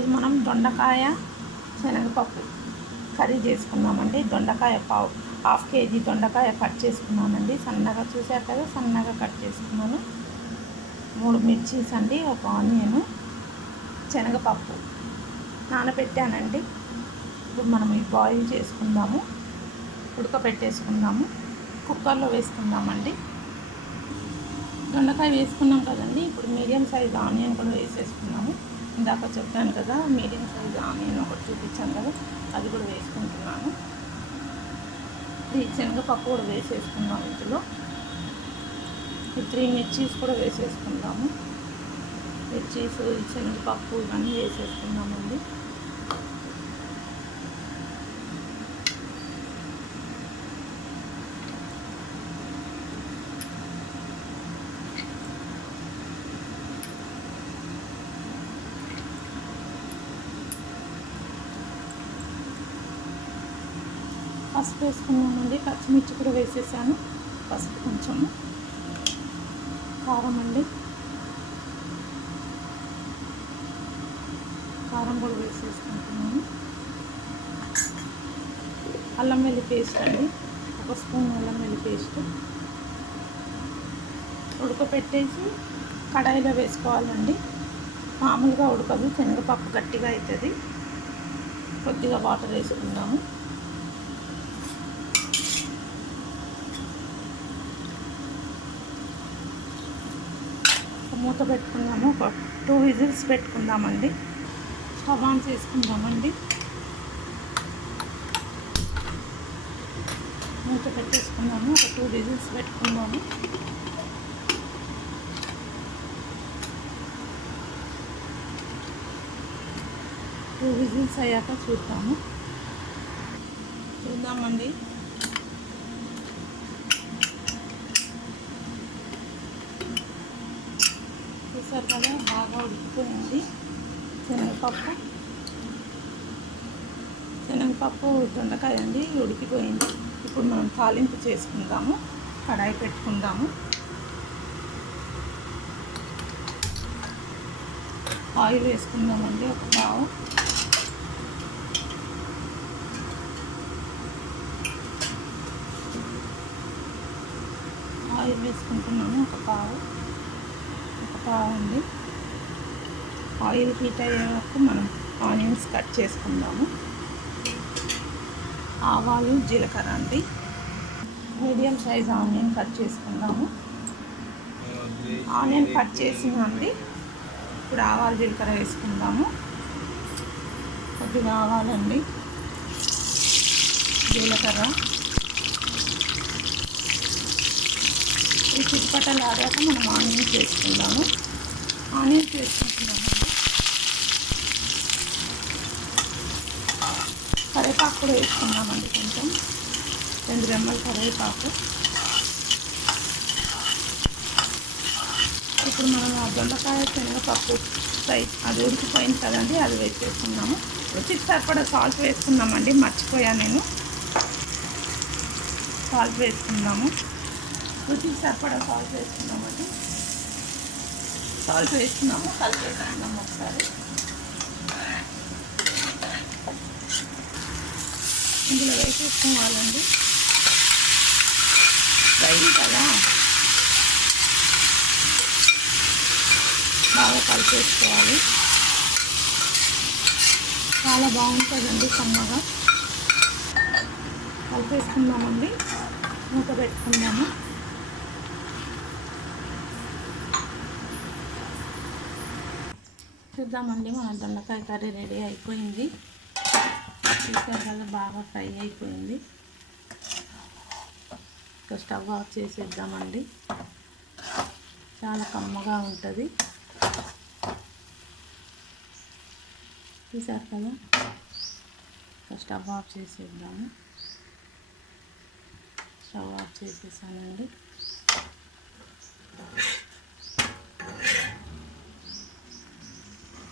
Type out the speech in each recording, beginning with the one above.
ఈరోజు మనం దొండకాయ శనగపప్పు కర్రీ చేసుకున్నామండి. దొండకాయ హాఫ్ కేజీ దొండకాయ కట్ చేసుకున్నానండి. సన్నగా చూసారు కదా, సన్నగా కట్ చేసుకున్నాను. 3 మిర్చీస్ అండి, ఒక ఆనియన్, శనగపప్పు నానబెట్టానండి. ఇప్పుడు మనం ఈ బాయిల్ చేసుకుందాము, ఉడకబెట్టేసుకుందాము. కుక్కర్లో వేసుకుందామండి. దొండకాయ వేసుకున్నాం కదండి. ఇప్పుడు మీడియం సైజ్ ఆనియన్ కూడా వేసేసుకున్నాము. ఇందాక చెప్పాను కదా, మీడియం సైజ్ ఆనియన్ ఒకటి చూపించాను కదా, అది కూడా వేసుకుంటున్నాను. ఈ శనగపప్పు కూడా వేసేసుకున్నాము. ఇందులో ఈ 3 మిర్చీస్ కూడా వేసేసుకుందాము. మిర్చీస్, శనగపప్పు ఇవన్నీ వేసేసుకుందామండి. పసుపు వేసుకున్నామండి. పచ్చిమిర్చి కూడా వేసేసాను. పసుపు కొంచెం, కారం అండి, కారం కూడా వేసేసుకుంటున్నాను. అల్లం వెల్లి పేస్ట్ అండి, 1 స్పూన్ అల్లం వెల్లి పేస్ట్. ఉడకపెట్టేసి కడాయిలో వేసుకోవాలండి. మామూలుగా ఉడకదు, శనగపప్పు గట్టిగా అవుతుంది. కొద్దిగా వాటర్ వేసుకుందాము. మూత పెట్టుకుందాము. ఒక 2 విజిల్స్ పెట్టుకుందామండి. స్టవ్ ఆన్ చేసుకుందామండి. మూత పెట్టేసుకుందాము. ఒక 2 విజిల్స్ పెట్టుకుందాము. టూ విజిల్స్ అయ్యాక చూద్దామండి. చూసారు కదా, బాగా ఉడికిపోయింది శనగపప్పు దొండకాయ అండి, ఉడికిపోయింది. ఇప్పుడు మనం తాలింపు చేసుకుందాము. కడాయి పెట్టుకుందాము. ఆయిల్ వేసుకుందామండి. ఒక పావు, ఆయిల్ వేసుకుంటున్నాను. ఒక పావు అండి. ఆయిల్ హీట్ అయ్యేవరకు మనం ఆనియన్స్ కట్ చేసుకుందాము. ఆవాలు, జీలకర్ర అండి, మీడియం సైజ్ ఆనియన్ కట్ చేసుకుందాము. ఆనియన్ కట్ చేసిందండి. ఇప్పుడు ఆవాలు, జీలకర్ర వేసుకుందాము. కొద్దిగా ఆవాలండి, జీలకర్ర ఈ చిట్పటలు ఆడాక మనం ఆనియన్స్ వేసుకుందాము. ఆనియన్స్ వేసుకుంటున్నామండి. కరివేపాకు కూడా వేసుకుందామండి. కొంచెం 2 రెమ్మలు కరివేపాకు. ఇప్పుడు మనం ఆ దొండకాయ శనగపప్పు ఫ్రై అది ఉడికిపోయింది కదండి, అది వేసేసుకున్నాము. రుచికి సరిపడా సాల్ట్ వేసుకున్నామండి, మర్చిపోయాను నేను. సాల్ట్ వేసుకుందాము. రుచికి సరిపడా సాల్ట్ వేసుకున్నామండి. సాల్ట్ వేసుకున్నాము, కలిపేసుకున్నాము ఒకసారి. ఇందులో వేసేసుకోవాలండి. ఫ్రై కదా, బాగా కలిపేసుకోవాలి. చాలా బాగుంటుందండి, కమ్మగా. కలిపేసుకుందామండి. మూత పెట్టుకుందాము. చూద్దామండి, మన దొండకాయ కర్రీ రెడీ అయిపోయింది. చూసారు కదా, బాగా ఫ్రై అయిపోయింది. ఇంకా స్టవ్ ఆఫ్ చేసేద్దామండి. చాలా కమ్మగా ఉంటుంది. చూసారు కదా, స్టవ్ ఆఫ్ చేసేద్దాము. స్టవ్ ఆఫ్ చేసేసానండి.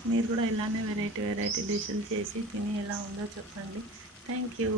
మీరు కూడా ఇలానే వెరైటీ డిష్లు చేసి తిని ఎలా ఉందో చెప్పండి. Thank you.